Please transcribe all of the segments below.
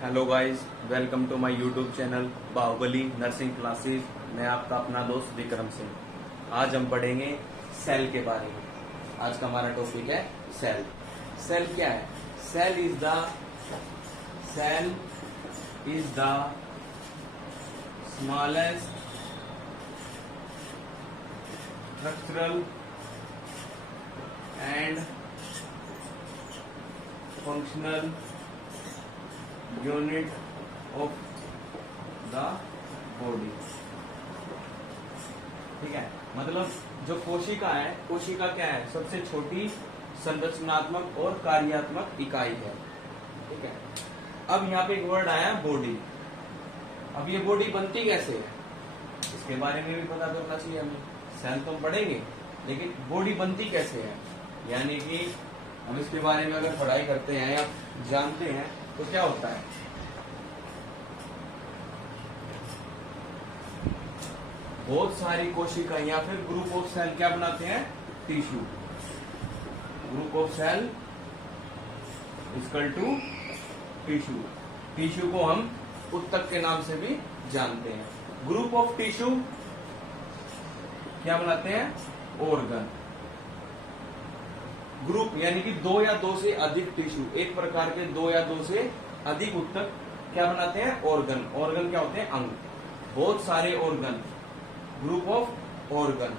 Hello guys, welcome to my YouTube channel Bahubali nursing classes. मैं आपका अपना दोस्त विक्रम सिंह। आज हम पढ़ेंगे सेल के बारे में। आज का हमारा टॉपिक है सेल। सेल क्या है? Cell is the smallest structural and functional unit of the body. ठीक है, मतलब जो कोशिका है, कोशिका क्या है? सबसे छोटी संरचनात्मक और कार्यात्मक इकाई है। ठीक है, अब यहाँ पे एक वर्ड आया बॉडी। अब ये बॉडी बनती कैसे है, इसके बारे में भी पता करना चाहिए हमें। सेल तो हम पढ़ेंगे, लेकिन बॉडी बनती कैसे है, यानी कि हम इसके बारे में अगर पढ़ाई करते हैं या जानते हैं तो क्या होता है। बहुत सारी कोशिकाएं या फिर ग्रुप ऑफ सेल क्या बनाते हैं? Tissue. Group of cell equal to tissue. Tissue को हम उत्तक के नाम से भी जानते हैं। ग्रुप ऑफ टिश्यू क्या बनाते हैं? ऑर्गन। ग्रुप यानी कि दो या दो से अधिक टिश्यू, एक प्रकार के दो या दो से अधिक उत्तक क्या बनाते हैं? ऑर्गन। ऑर्गन क्या होते हैं? अंग। बहुत सारे ऑर्गन, ग्रुप ऑफ ऑर्गन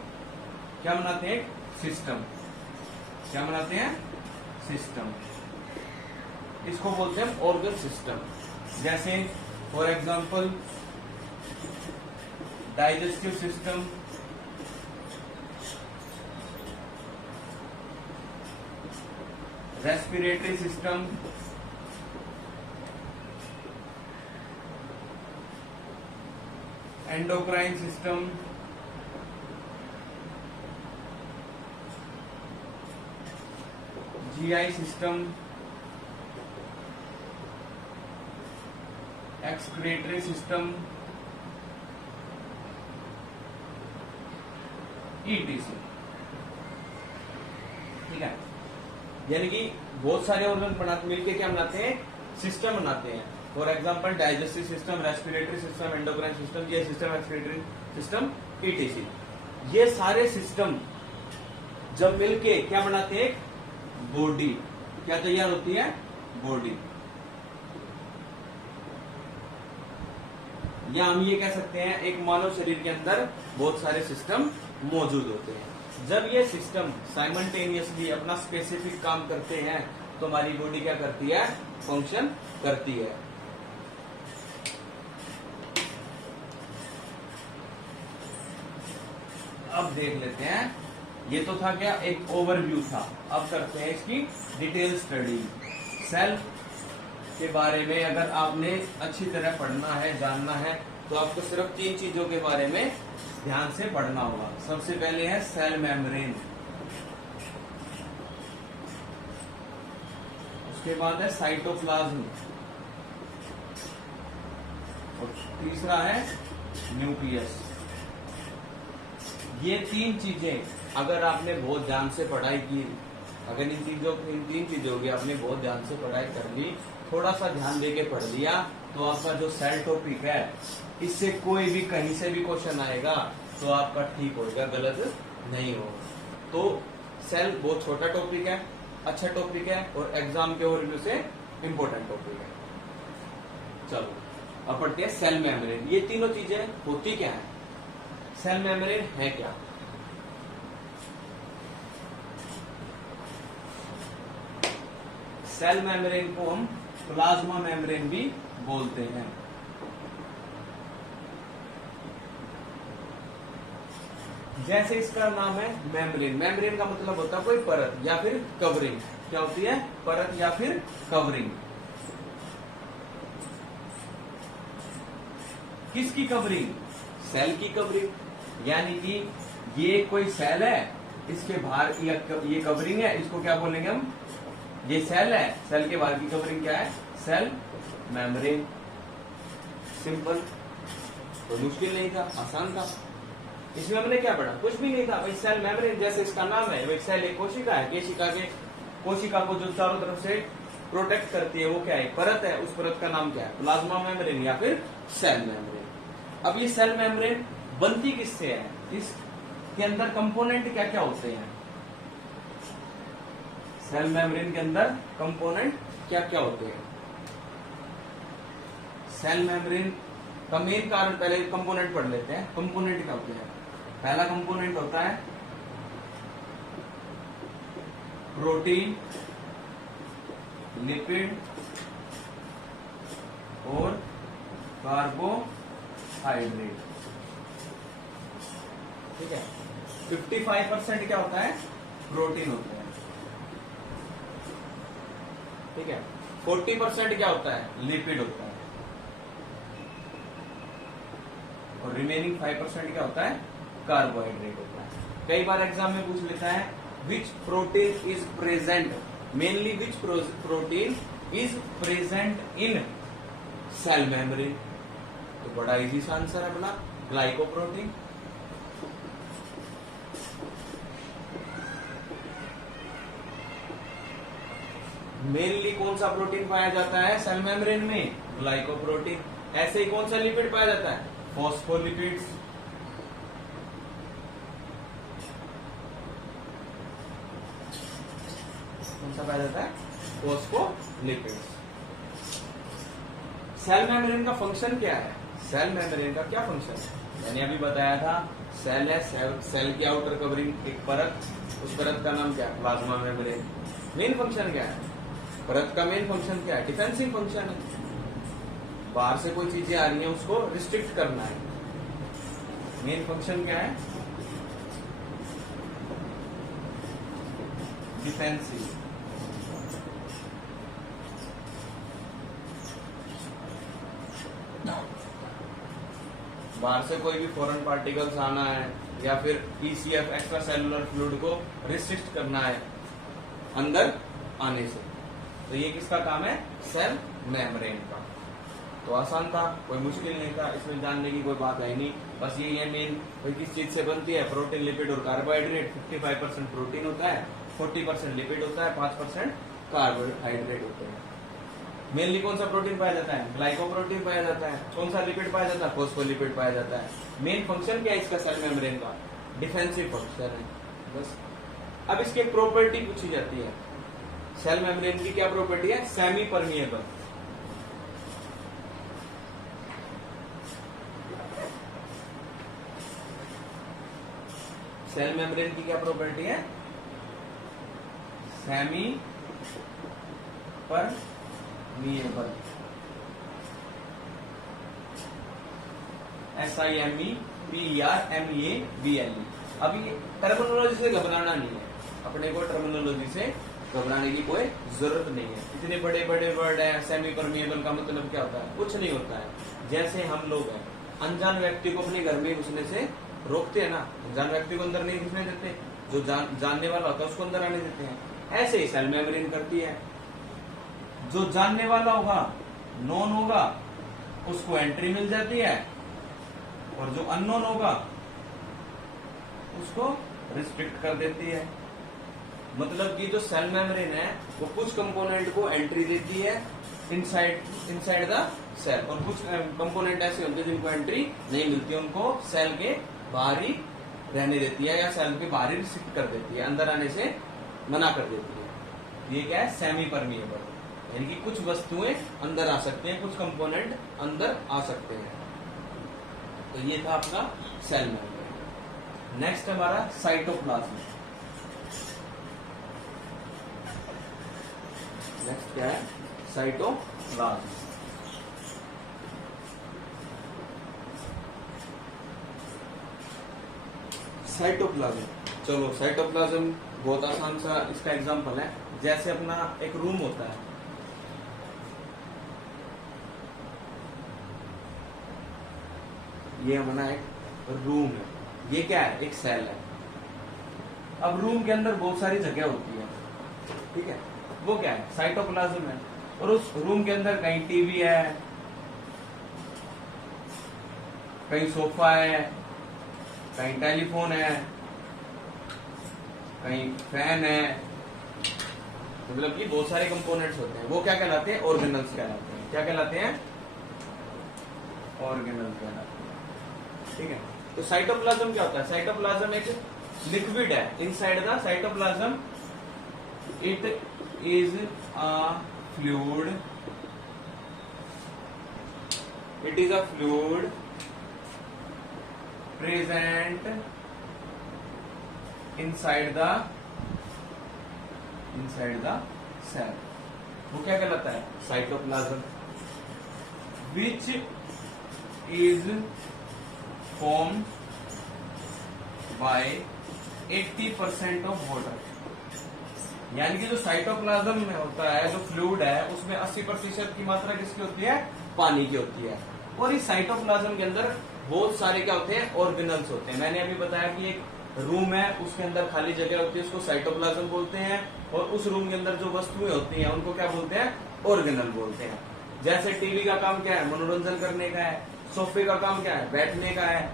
क्या बनाते हैं? सिस्टम। क्या बनाते हैं? सिस्टम। इसको बोलते हैं ऑर्गन सिस्टम। जैसे for example digestive system, respiratory system, endocrine system, GI system, excretory system, etc. ठीक है, यानी कि बहुत सारे ऑर्गन मिलके क्या बनाते हैं? सिस्टम बनाते हैं। For example digestive system, respiratory system, endocrine system, ये सिस्टम, एक्सक्रीटरी सिस्टम, ईटीसी। ये सारे सिस्टम जब मिलके क्या बनाते हैं? बॉडी। क्या तैयार होती है? बॉडी। या हम ये कह सकते हैं एक मानव शरीर के अंदर बहुत सारे सिस्टम मौजूद होते हैं। जब ये सिस्टम साइमल्टेनियसली अपना स्पेसिफिक काम करते हैं तो हमारी बॉडी क्या करती है? फंक्शन करती है। अब देख लेते हैं, ये तो था क्या? एक ओवरव्यू था। अब करते हैं इसकी डिटेल स्टडी। सेल के बारे में अगर आपने अच्छी तरह पढ़ना है, जानना है, तो आपको सिर्फ तीन चीजों के बारे में ध्यान से पढ़ना होगा। सबसे पहले है सेल मेम्ब्रेन, उसके बाद है साइटोप्लाज्म, और तीसरा है न्यूक्लियस। ये तीन चीजें अगर आपने बहुत ध्यान से पढ़ाई की, अगर इन तीन चीजों की आपने बहुत ध्यान से पढ़ाई कर ली, थोड़ा सा ध्यान देके पढ़ लिया, तो आपका जो सेल टॉपिक है, इससे कोई भी कहीं से भी क्वेश्चन आएगा तो आपका ठीक होगा, गलत नहीं होगा। तो सेल बहुत छोटा टॉपिक है, अच्छा टॉपिक है, और एग्जाम के ओवरव्यू से इंपॉर्टेंट टॉपिक है। चलो अब पढ़ते हैं सेल मेम्ब्रेन। ये तीनों चीजें होती क्या है? सेल मेम्ब्रेन है क्या? सेल मेम्ब्रेन को हम प्लाज्मा मेम्ब्रेन भी बोलते हैं। जैसे इसका नाम है मेम्ब्रेन। मेम्ब्रेन का मतलब होता है कोई परत या फिर कवरिंग। क्या होती है? परत या फिर कवरिंग। किसकी कवरिंग? सेल की कवरिंग। यानी कि ये कोई सेल है, इसके बाहर ये कवरिंग है, इसको क्या बोलेंगे हम? ये सेल है, सेल के बाहर की कवरिंग क्या है? Cell membrane. सिंपल, तो मुश्किल नहीं था, आसान था। इसमें हमने क्या पढ़ा? कुछ भी नहीं था भाई। सेल मेम्ब्रेन जैसे इसका नाम है, वही सेल एक कोशिका है। कोशिका को जो चारों तरफ से प्रोटेक्ट करती है वो क्या है, परत है, उस परत का नाम क्या है, प्लाज्मा मेम्ब्रेन या फिर सेल मेम्ब्रेन। अब ये सेल मेम्ब्रेन बनती किससे है, इसके अंदर कंपोनेंट क्या क्या होते हैं, सेल मेम्ब्रेन के अंदर कंपोनेंट क्या क्या होते हैं। सेल मेम्ब्रेन का मेन कारण, पहले कंपोनेंट पढ़ लेते हैं, कंपोनेंट क्या होते हैं। पहला कंपोनेंट होता है प्रोटीन, लिपिड और कार्बोहाइड्रेट, ठीक है। 55% क्या होता है, प्रोटीन होता है, ठीक है। 40% क्या होता है, लिपिड होता है, और रिमेनिंग 5% क्या होता है, कार्बोहाइड्रेट होता है। कई बार एग्जाम में पूछ लेता है which protein is present, mainly which protein is present in cell membrane, तो बड़ा इजी सा आंसर है अपना ग्लाइकोप्रोटीन। मेनली कौन सा प्रोटीन पाया जाता है सेल मेम्ब्रेन में, ग्लाइकोप्रोटीन। ऐसे ही कौन सा लिपिड पाया जाता है, फॉस्फोलिपिड्स। कौन सा पाया जाता है, फॉस्फोलिपिड्स। सेल मेम्ब्रेन का फंक्शन क्या है, सेल मेम्ब्रेन का क्या फंक्शन है, मैंने अभी बताया था सेल है, सेल की आउटर कवरिंग एक परत, उस परत का नाम क्या है, प्लाज्मा मेम्ब्रेन। मेन फंक्शन क्या है, परत का मेन फंक्शन क्या है, डिफेंसिव फंक्शन है, बाहर से कोई चीजें आ रही हैं उसको रिस्ट्रिक्ट करना है। मेन फंक्शन क्या है, डिफेंसिव। बाहर से कोई भी फॉरेन पार्टिकल्स आना है या फिर ECF एक्स्ट्रा सेलुलर फ्लूइड को रिस्ट्रिक्ट करना है अंदर आने से, तो ये किसका काम है, सेल मेम्ब्रेन का। तो आसान था, कोई मुश्किल नहीं था, इसमें जानने की कोई बात है नहीं, बस ये है मेन, कोई किस चीज से बनती है, प्रोटीन, लिपिड और कार्बोहाइड्रेट। 55% प्रोटीन होता है, 40% लिपिड होता है, 5% कार्बोहाइड्रेट होते हैं। मेनली कौन सा प्रोटीन पाया जाता है, ग्लाइकोप्रोटीन पाया जाता है। कौन सा लिपिड पाया जाता है, फॉस्फोलिपिड पाया जाता है। मेन फंक्शन क्या है इसका सेल मेम्ब्रेन का, डिफेंसिव फंक्शन है बस। अब इसकी एक प्रॉपर्टी पूछी जाती है, सेल मेम्ब्रेन की क्या प्रॉपर्टी है, सेमी परमिएबल। सेल मेम्ब्रेन की क्या प्रॉपर्टी है, सेमी परमिएबल, SIMEPERMEABLE। अभी टर्मिनोलॉजी से घबराना नहीं है, अपने को टर्मिनोलॉजी से घबराने की कोई जरूरत नहीं है। इतने बड़े बड़े वर्ड है, सेमी परमिएबल का मतलब क्या होता है, कुछ नहीं होता है। जैसे हम लोग हैं, अनजान व्यक्ति को अपने घर में घुसने से रोकते हैं ना, अनजान व्यक्ति को अंदर नहीं घुसने देते, जो जानने वाला होता है उसको अंदर आने देते हैं। ऐसे ही सेल मेम्ब्रेन करती है, जो जानने वाला होगा, नोन होगा, उसको एंट्री मिल जाती है, और जो अननोन होगा उसको रिस्ट्रिक्ट कर देती है। मतलब कि जो सेल मेम्ब्रेन है वो कुछ कंपोनेंट को एंट्री देती है इनसाइड द सेल, और कुछ कंपोनेंट ऐसे होते हैं जिनको एंट्री नहीं मिलती, उनको सेल के बाहर ही रहने देती है, या सेल के बाहर ही रिस्ट्रिक्ट कर देती है, अंदर आने से मना कर देती है। ये क्या है, सेमी परमिएबल, यानी कि कुछ वस्तुएं अंदर आ सकते हैं, कुछ कंपोनेंट अंदर आ सकते हैं। तो ये था आपका सेल मेम्ब्रेन। नेक्स्ट हमारा साइटोप्लाज्म। नेक्स्ट क्या है, साइटोप्लाज्म। साइटोप्लाज्म, चलो साइटोप्लाज्म बहुत आसान सा इसका एग्जांपल है। जैसे अपना एक रूम होता है, ये अपना एक रूम है, ये क्या है, एक सेल है। अब रूम के अंदर बहुत सारी जगह होती है, ठीक है, वो क्या है, साइटोप्लाज्म है। और उस रूम के अंदर कहीं टीवी है, कहीं सोफा है, कहीं टेलीफोन है, कहीं फैन है, मतलब कि बहुत सारे कंपोनेंट्स होते हैं, वो क्या कहलाते हैं? ऑर्गेनल्स कहलाते हैं। क्या कहलाते हैं? ऑर्गेनल कहलाते हैं। ठीक है, तो साइटोप्लाज्म क्या होता है? साइटोप्लाज्म एक लिक्विड है। Inside the cytoplasm it is a fluid, it is a fluid present inside the cell। वो क्या कहलाता है? Cytoplasm. which is formed by 80% of water। यानी कि जो साइटोप्लाज्म में होता है, जो फ्लूइड है, उसमें 80% की मात्रा किसकी होती है? पानी की होती है। और इस साइटोप्लाज्म के अंदर बहुत सारे क्या होते हैं? ऑर्गेनल्स होते हैं। मैंने अभी बताया कि एक रूम है, उसके अंदर खाली जगह होती है, उसको साइटोप्लाज्म बोलते हैं। और उस रूम के अंदर जो वस्तुएं होती हैं उनको क्या बोलते हैं? ऑर्गेनल बोलते हैं। जैसे टीवी का काम क्या है? मनोरंजन करने का है। सोफे का काम क्या है? बैठने का है।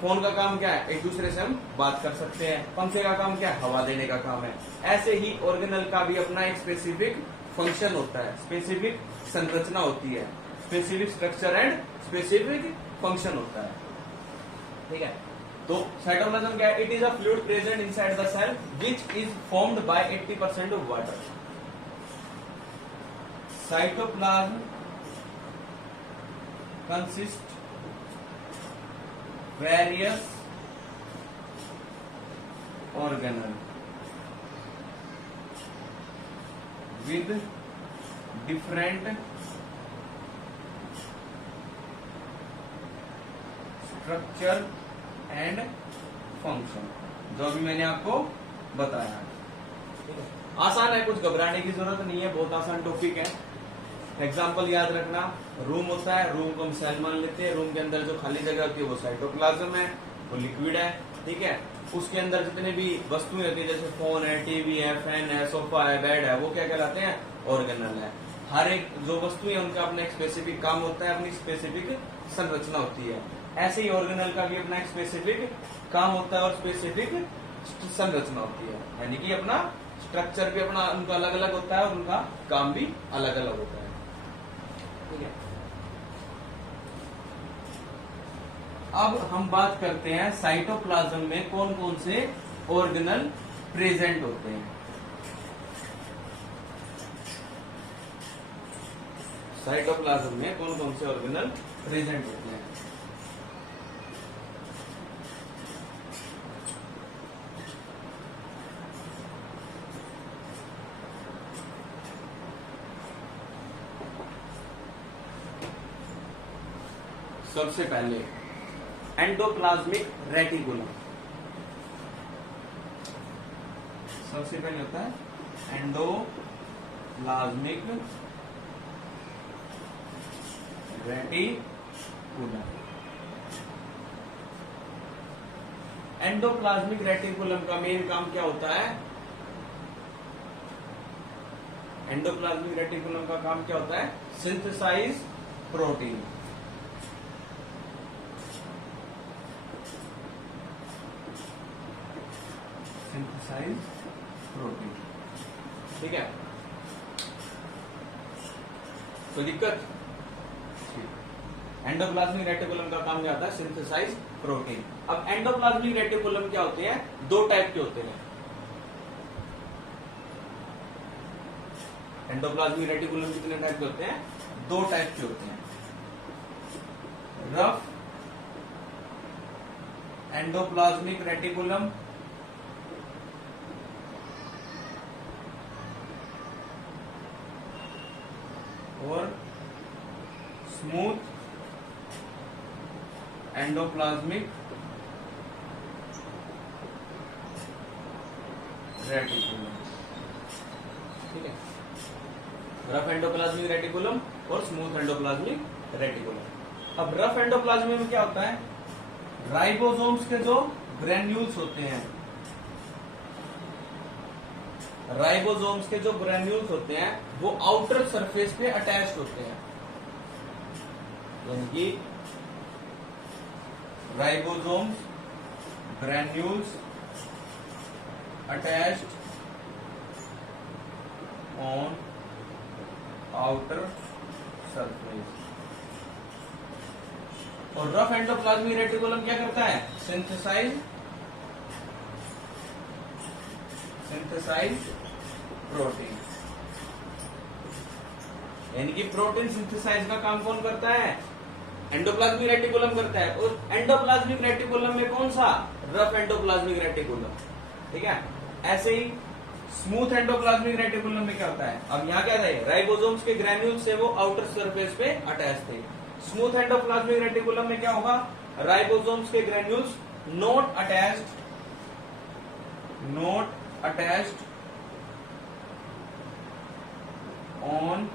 फोन का काम क्या है? एक दूसरे से हम बात कर सकते हैं। पंखे का काम क्या है? हवा देने का काम है। ऐसे ही ऑर्गेनल का भी अपना एक स्पेसिफिक फंक्शन होता है, स्पेसिफिक संरचना होती है, specific structure and specific function होता है। ठीक है, तो साइटोप्लाज्म क्या है? It is a fluid present inside the cell which is formed by 80% of water. Cytoplasm consist various organelle with different structure and function, जो अभी मैंने आपको बताया। आसान है, कुछ घबराने की जरूरत नहीं है, बहुत आसान टॉपिक है। एग्जाम्पल याद रखना, रूम होता है, रूम को हम सेल मान लेते हैं। रूम के अंदर जो खाली जगह होती है वो साइटोप्लाज्म है, वो लिक्विड है। ठीक है, उसके अंदर जितने भी वस्तुएं होती है, जैसे फोन है, टीवी है, फैन है, सोफा है, बेड है, वो क्या कहलाते हैं? ऑर्गेनल है। हर एक जो वस्तु है उनका अपना एक स्पेसिफिक काम होता है, अपनी स्पेसिफिक संरचना होती है। ऐसे ही ऑर्गेनल का भी अपना एक स्पेसिफिक काम होता है और स्पेसिफिक संरचना होती है, यानी कि अपना स्ट्रक्चर भी अपना उनका अलग अलग होता है और उनका काम भी अलग अलग होता है। ठीक है, अब हम बात करते हैं साइटोप्लाज्म में कौन कौन से ऑर्गेनल प्रेजेंट होते हैं। साइटोप्लाज्म में कौन कौन से ऑर्गेनल प्रेजेंट होते हैं? सबसे पहले एंडोप्लाज्मिक रेटिकुलम। सबसे पहले होता है एंडोप्लाज्मिक रेटिकुलम। एंडोप्लाज्मिक रेटिकुलम का मेन काम क्या होता है? एंडोप्लाज्मिक रेटिकुलम का काम क्या होता है? Synthesize protein. Synthesize protein. ठीक है, कोई दिक्कत? एंडोप्लाज्मिक रेटिकुलम का काम क्या होता है? Synthesize protein. अब एंडोप्लाज्मिक रेटिकुलम क्या होते हैं? दो टाइप के होते हैं। एंडोप्लाज्मिक रेटिकुलम कितने टाइप के होते हैं? दो टाइप के होते हैं। रफ एंडोप्लाज्मिक रेटिकुलम और स्मूथ एंडोप्लाज्मिक रेटिकुलम। ठीक है, रफ एंडोप्लाज्मिक रेटिकुलम और स्मूथ एंडोप्लाज्मिक रेटिकुलम। अब रफ एंडोप्लाज्मिक में क्या होता है? राइबोसोम्स के जो ग्रेन्यूल्स होते हैं, राइबोसोम्स के जो ग्रेन्यूल्स होते हैं वो आउटर सरफेस पे अटैच्ड होते हैं, यानी कि ribosomes granules attached on outer surface. और रफ एंडोप्लाज्मिक रेटिकुलम क्या करता है? सिंथेसाइज प्रोटीन, यानी कि प्रोटीन सिंथेसाइज का काम कौन करता है? एंडोप्लाज्मिक रेटिकुलम करता है। और एंडोप्लाज्मिक रेटिकुलम में कौन सा? Rough endoplasmic reticulum. ठीक है, ऐसे ही स्मूथ एंडोप्लाज्मिक रेटिकुलम में क्या होता है? अब यहाँ क्या था? राइबोसोम्स के ग्रैन्यूल से वो आउटर सरफेस पे अटैच थे। स्मूथ एंडोप्लाज्मिक रेटिकुलम में क्या होगा? राइबोसोम्स के granules not attached on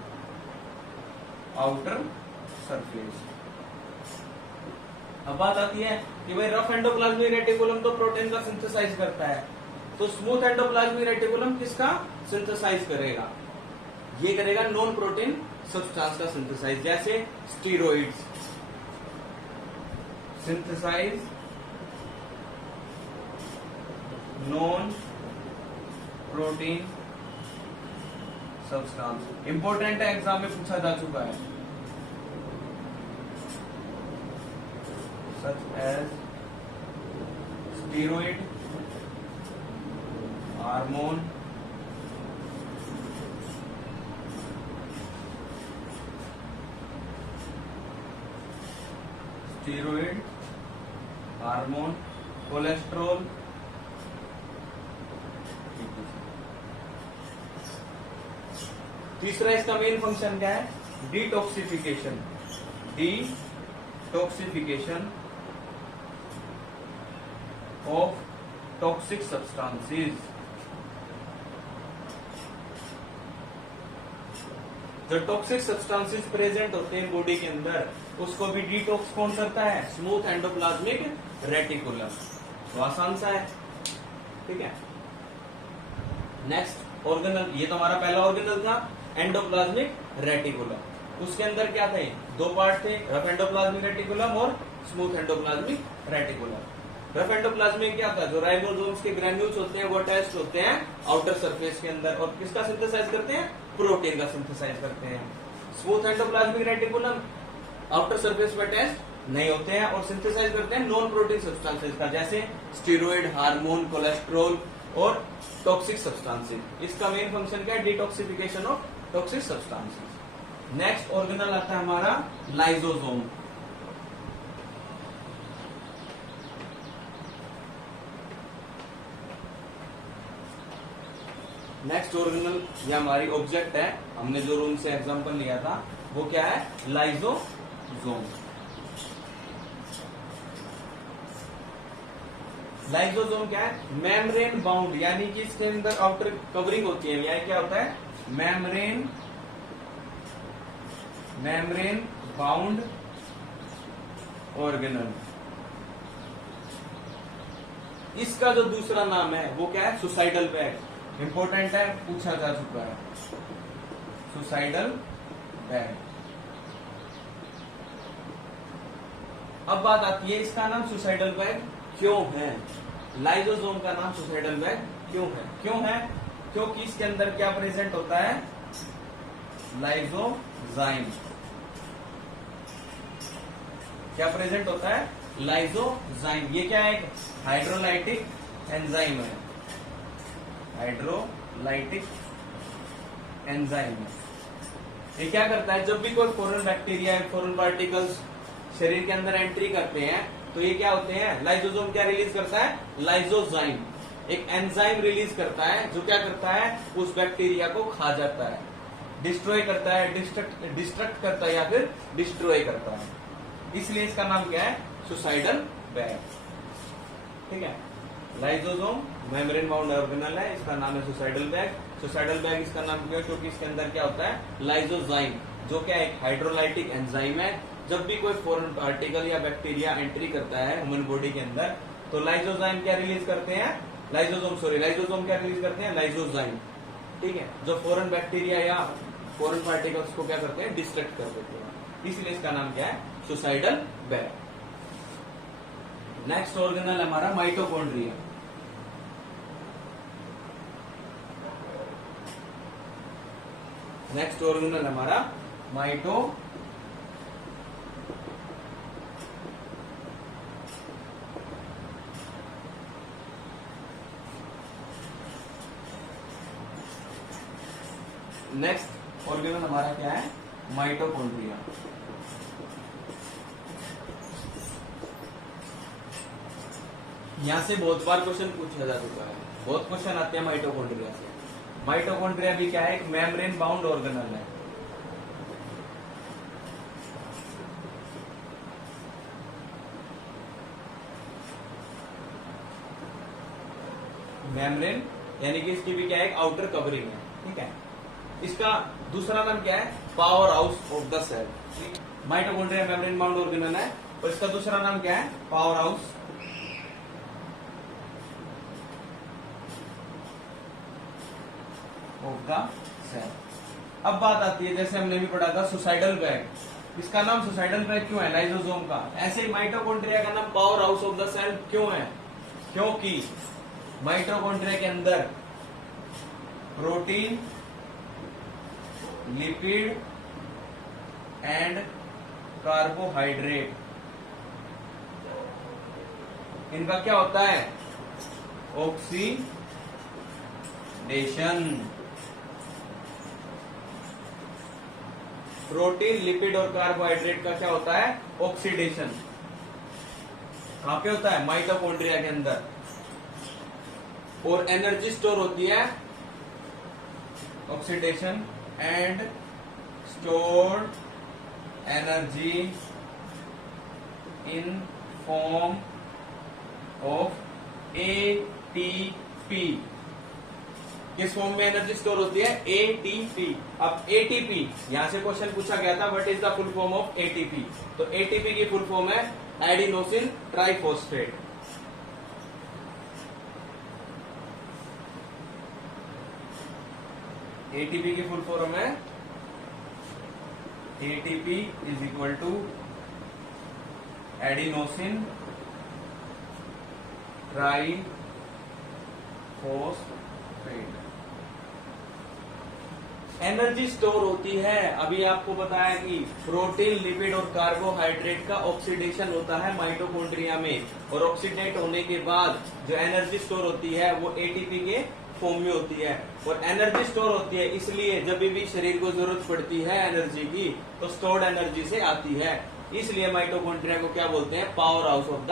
outer surface. अब बात आती है कि भाई रफ एंडोप्लाज्मिक रेटिकुलम तो प्रोटीन का सिंथेसाइज करता है, तो स्मूथ एंडोप्लाज्मिक रेटिकुलम किसका सिंथेसाइज करेगा? ये करेगा नॉन प्रोटीन सब्सटेंस का सिंथेसाइज, जैसे steroids synthesize non protein substance. Important है, एग्जाम में पूछा जा चुका है। Such as steroid, hormone, cholesterol. तीसरा इसका मेन फंक्शन क्या है? Detoxification of toxic substances. जो टॉक्सिक सब्सटेंसेस प्रेजेंट होते हैं बॉडी के अंदर, उसको भी डिटॉक्स कौन करता है? Smooth endoplasmic reticulum. तो आसान सा है। ठीक है, नेक्स्ट ऑर्गेनल, ये तो हमारा पहला ऑर्गेनल था एंडोप्लाज्मिक रेटिकुलम। उसके अंदर क्या थे? दो पार्ट थे, रफ एंडोप्लाज्मिक रेटिकुलम और smooth endoplasmic reticulum. Rough endoplasmic क्या होता है? जो राइबोसोम्स के ग्रैन्यूल्स होते हैं वो अटैच्ड होते हैं आउटर सरफेस के अंदर, और किसका सिंथेसाइज करते हैं? प्रोटीन का सिंथेसाइज करते हैं। Smooth endoplasmic reticulum outer surface पे अटैच नहीं होते हैं और सिंथेसाइज करते हैं नॉन प्रोटीन सब्सटेंसेस का, जैसे स्टीरॉइड, हार्मोन, कोलेस्ट्रॉल और टॉक्सिक सब्सटेंसेस। इसका मेन फंक्शन क्या है? Detoxification of toxic substances. Next organelle आता है हमारा लाइसोसोम। नेक्स्ट ऑर्गेनल ये हमारी ऑब्जेक्ट है, हमने जो रूम से एग्जांपल लिया था वो क्या है? लाइसोसोम। लाइसोसोम क्या है? मेम्ब्रेन बाउंड, यानी कि इसके अंदर आउटर कवरिंग होती है। यानी क्या होता है? Membrane bound organelle. इसका जो दूसरा नाम है वो क्या है? Suicidal bag. इंपॉर्टेंट है, पूछा जा चुका है। Suicidal bag. अब बात आती है इसका नाम सुसाइडल बैग क्यों है? लाइसोसोम का नाम सुसाइडल बैग क्यों है? क्योंकि इसके अंदर क्या प्रेजेंट होता है? लाइसोजाइम। क्या प्रेजेंट होता है? लाइसोजाइम। ये क्या है? हाइड्रोलाइटिक एंजाइम है। Hydrolytic enzyme. ये क्या करता है? जब भी कोई फॉरेन बैक्टीरिया या फॉरेन पार्टिकल्स शरीर के अंदर एंट्री करते हैं तो ये क्या होते हैं? लाइसोसोम क्या रिलीज करता है? लाइसोजाइम, एक एंजाइम रिलीज करता है जो क्या करता है? उस बैक्टीरिया को खा जाता है, डिस्ट्रॉय करता है, डिस्ट्रक्ट करता है या फिर डिस्ट्रॉय करता है। इसलिए इसका नाम क्या है? Suicidal bag. ठीक है, लाइसोसोम मेम्ब्रेन बाउंड ऑर्गेनल है, इसका नाम है सुसाइडल बैग। सुसाइडल बैग इसका नाम क्यों? क्योंकि इसके अंदर क्या होता है? लाइसोजाइम, जो क्या एक हाइड्रोलाइटिक एंजाइम है। जब भी कोई फॉरेन पार्टिकल या बैक्टीरिया एंट्री करता है ह्यूमन बॉडी के अंदर तो लाइसोजाइम क्या रिलीज करते हैं? लाइसोसोम क्या रिलीज करते हैं? लाइसोजाइम। ठीक है, जो फॉरेन बैक्टीरिया या फॉरेन पार्टिकल्स को क्या करते हैं? डिस्ट्रक्ट कर देते हैं। इसलिए इसका नाम क्या है? Suicidal bag. नेक्स्ट ऑर्गेनल हमारा माइटोकॉन्ड्रिया। नेक्स्ट ऑर्गेनल हमारा माइटो नेक्स्ट ऑर्गेनल हमारा क्या है, माइटोकॉन्ड्रिया। यहां से बहुत बार क्वेश्चन पूछा जा चुका है, बहुत क्वेश्चन आते हैं माइटोकॉन्ड्रिया से। माइटोकॉन्ड्रिया भी क्या है, एक मेम्ब्रेन बाउंड ऑर्गेनल है। मेम्ब्रेन यानी कि इसकी भी क्या है, एक आउटर कवरिंग है, ठीक है। इसका दूसरा नाम क्या है, power house of the cell. Mitochondria membrane bound organelle है और इसका दूसरा नाम क्या है, power house of the cell. अब बात आती है, जैसे हमने भी पढ़ा था सुसाइडल बैग, इसका नाम सुसाइडल बैग क्यों है, लाइसोसोम का। ऐसे ही माइटोकॉन्ड्रिया का नाम power house of the cell क्यों है, क्योंकि माइटोकॉन्ड्रिया के अंदर प्रोटीन, लिपिड एंड कार्बोहाइड्रेट, इनका क्या होता है, ऑक्सीडेशन। प्रोटीन, लिपिड और कार्बोहाइड्रेट का क्या होता है, ऑक्सीडेशन। कहां पे होता है, माइटोकॉन्ड्रिया के अंदर। और एनर्जी स्टोर होती है, oxidation and stored energy in form of ATP. किस फॉर्म में एनर्जी स्टोर होती है, एटीपी। अब एटीपी यहां से क्वेश्चन पूछा गया था, what is the full form of ATP. तो एटीपी की फुल फॉर्म है एडिनोसिन ट्राइफॉस्फेट। एटीपी की फुल फॉर्म है, ATP is equal to adenosine triphosphate. Energy store होती है, अभी आपको बताया कि प्रोटीन, लिपिड और कार्बोहाइड्रेट का ऑक्सीडेशन होता है माइटोकॉन्ड्रिया में, और ऑक्सीडेट होने के बाद जो एनर्जी स्टोर होती है वो एटीपी के फॉर्म में होती है। और एनर्जी स्टोर होती है इसलिए जब भी शरीर को जरूरत पड़ती है एनर्जी की, तो स्टोर्ड एनर्जी से आती है। इसलिए माइटोकॉन्ड्रिया को क्या बोलते हैं, power house of the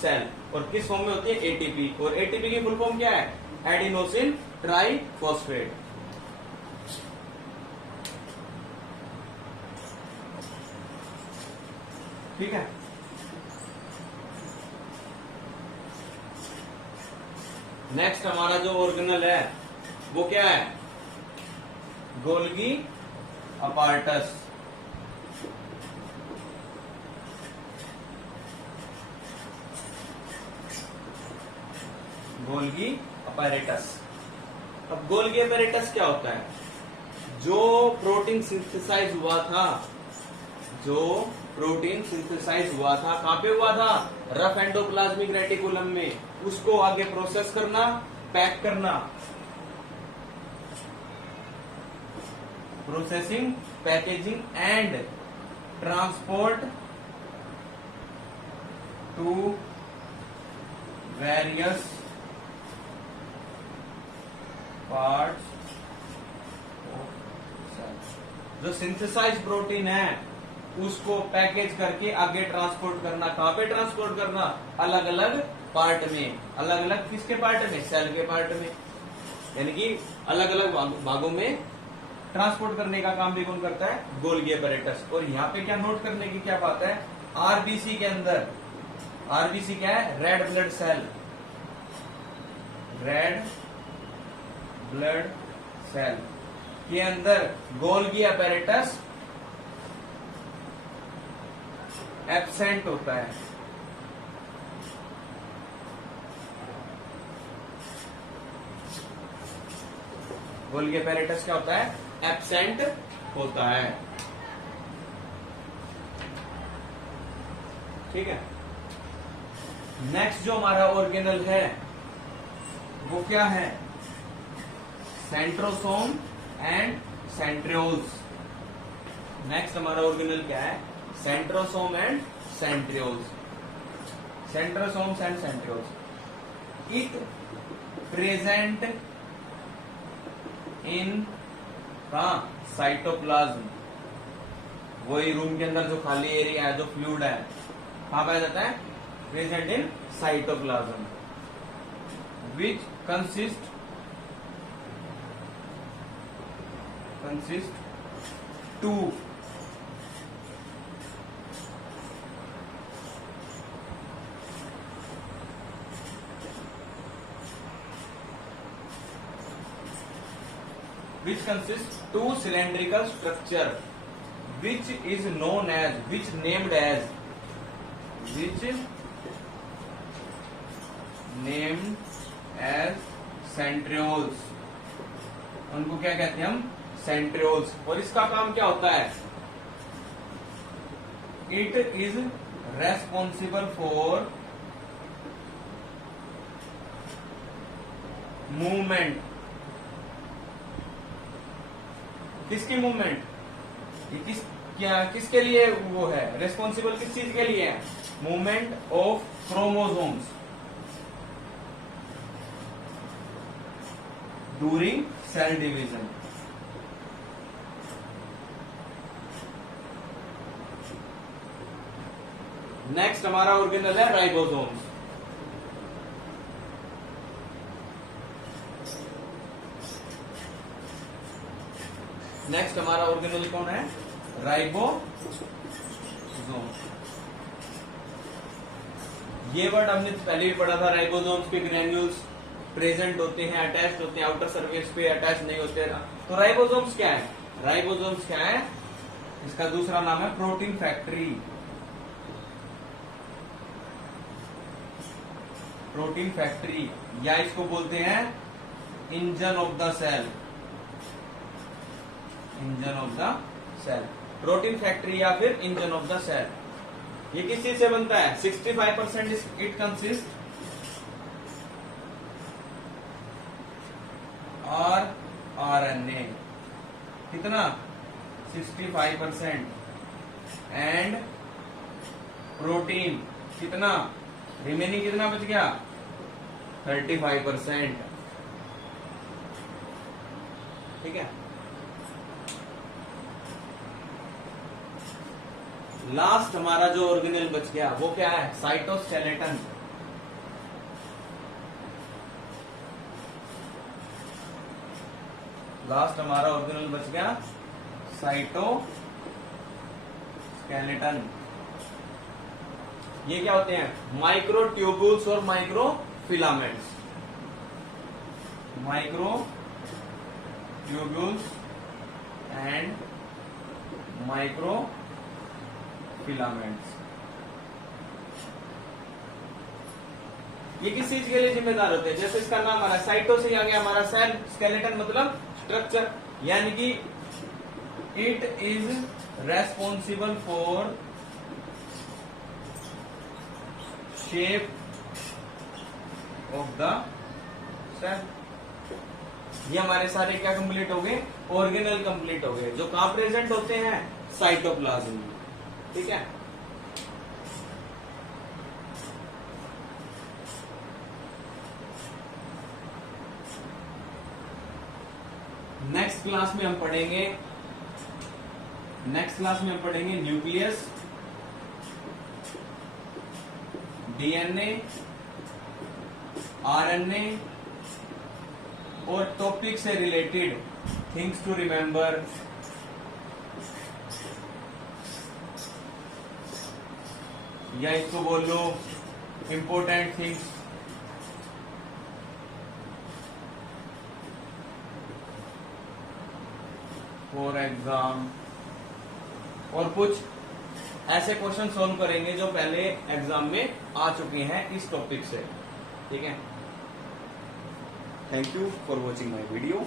cell. और किस फॉर्म में होती है, एटीपी। और एटीपी की फुल फॉर्म क्या है, एडिनोसिन ट्राइफॉस्फेट। ठीक है। नेक्स्ट हमारा जो ऑर्गेनल है वो क्या है, गोल्गी अपार्टस। Golgi apparatus. अब गोल्गी अपैरेटस क्या होता है, जो प्रोटीन सिंथेसाइज हुआ था, जो प्रोटीन सिंथेसाइज हुआ था, कहां पे हुआ था, रफ एंडोप्लाज्मिक रेटिकुलम में, उसको आगे प्रोसेस करना, पैक करना, processing, packaging and transport to various parts of cell. जो सिंथेसाइज प्रोटीन है उसको पैकेज करके आगे ट्रांसपोर्ट करना, कहां पे ट्रांसपोर्ट करना, अलग अलग पार्ट में। अलग अलग किसके पार्ट में, सेल के पार्ट में, यानी कि अलग अलग भागों में ट्रांसपोर्ट करने का काम भी कौन करता है, गोल्गी अपैरेटस। और यहाँ पे क्या नोट करने की क्या बात है, आरबीसी के अंदर, आरबीसी क्या है, red blood cell, red blood cell के अंदर गोल्गी अपैरेटस एब्सेंट होता है। गोल्गी अपैरेटस क्या होता है, एब्सेंट होता है। ठीक है। नेक्स्ट जो हमारा ऑर्गेनल है वो क्या है, सेंट्रोसोम एंड सेंट्रियोल्स। नेक्स्ट हमारा ऑर्गेनल क्या है? Centrosome and centrioles. Centrosomes and centrioles. It present in cytoplasm. वही रूम के अंदर जो खाली एरिया है, जो फ्लूइड है, कहां पाया जाता है? Present in cytoplasm, which consist to which consists two cylindrical structure which is known as named as centrioles। उनको क्या कहते हैं हम? सेंट्रियोल्स। और इसका काम क्या होता है? It is responsible for movement. किसकी मूवमेंट? ये किसके लिए वो है? रेस्पॉन्सिबल किस चीज के लिए है? Movement of chromosomes during cell division. Next हमारा ऑर्गेनल है राइबोसोम्स। नेक्स्ट हमारा ऑर्गेनल कौन है? राइबोसोम। ये वर्ड हमने पहले भी पढ़ा था। राइबोसोम्स पे ग्रैन्यूल्स प्रेजेंट होते हैं, अटैच्ड होते हैं, आउटर सरफेस पे अटैच नहीं होते। तो राइबोसोम्स क्या है? राइबोसोम्स क्या है? इसका दूसरा नाम है प्रोटीन फैक्ट्री। प्रोटीन फैक्ट्री, या इसको बोलते हैं engine of the cell. Engine of the cell, protein factory या फिर इंजन ऑफ द सेल। ये किस चीज से बनता है? 65% इट कंसिस्ट आरएनए। कितना? 65%। एंड प्रोटीन कितना? रिमेनिंग कितना बच गया? 35%। ठीक है। लास्ट हमारा जो ऑर्गेनल बच गया वो क्या है? साइटोस्केलेटन। लास्ट हमारा ऑर्गेनल बच गया साइटोस्केलेटन। ये क्या होते हैं? माइक्रो ट्यूब्यूल्स और micro filaments. Micro tubules and micro filaments. ये किस चीज के लिए जिम्मेदार होते हैं? जैसे इसका नाम आ रहा है, साइटो से आ गया हमारा सेल, स्केलेटन मतलब स्ट्रक्चर, यानी कि it is responsible for shape of the cell. ये हमारे सारे क्या कंप्लीट हो गए? ऑर्गेनल कंप्लीट हो गए, जो कहां प्रेजेंट होते हैं? साइटोप्लाज्म में। ठीक है। नेक्स्ट क्लास में हम पढ़ेंगे न्यूक्लियस, डीएनए, आरएनए और टॉपिक से रिलेटेड थिंग्स टू रिमेंबर। या इसको बोल लो इंपोर्टेंट थिंग्स फॉर एग्जाम। और कुछ ऐसे क्वेश्चन सॉल्व करेंगे जो पहले एग्जाम में आ चुके हैं इस टॉपिक से। ठीक है। Thank you for watching my video.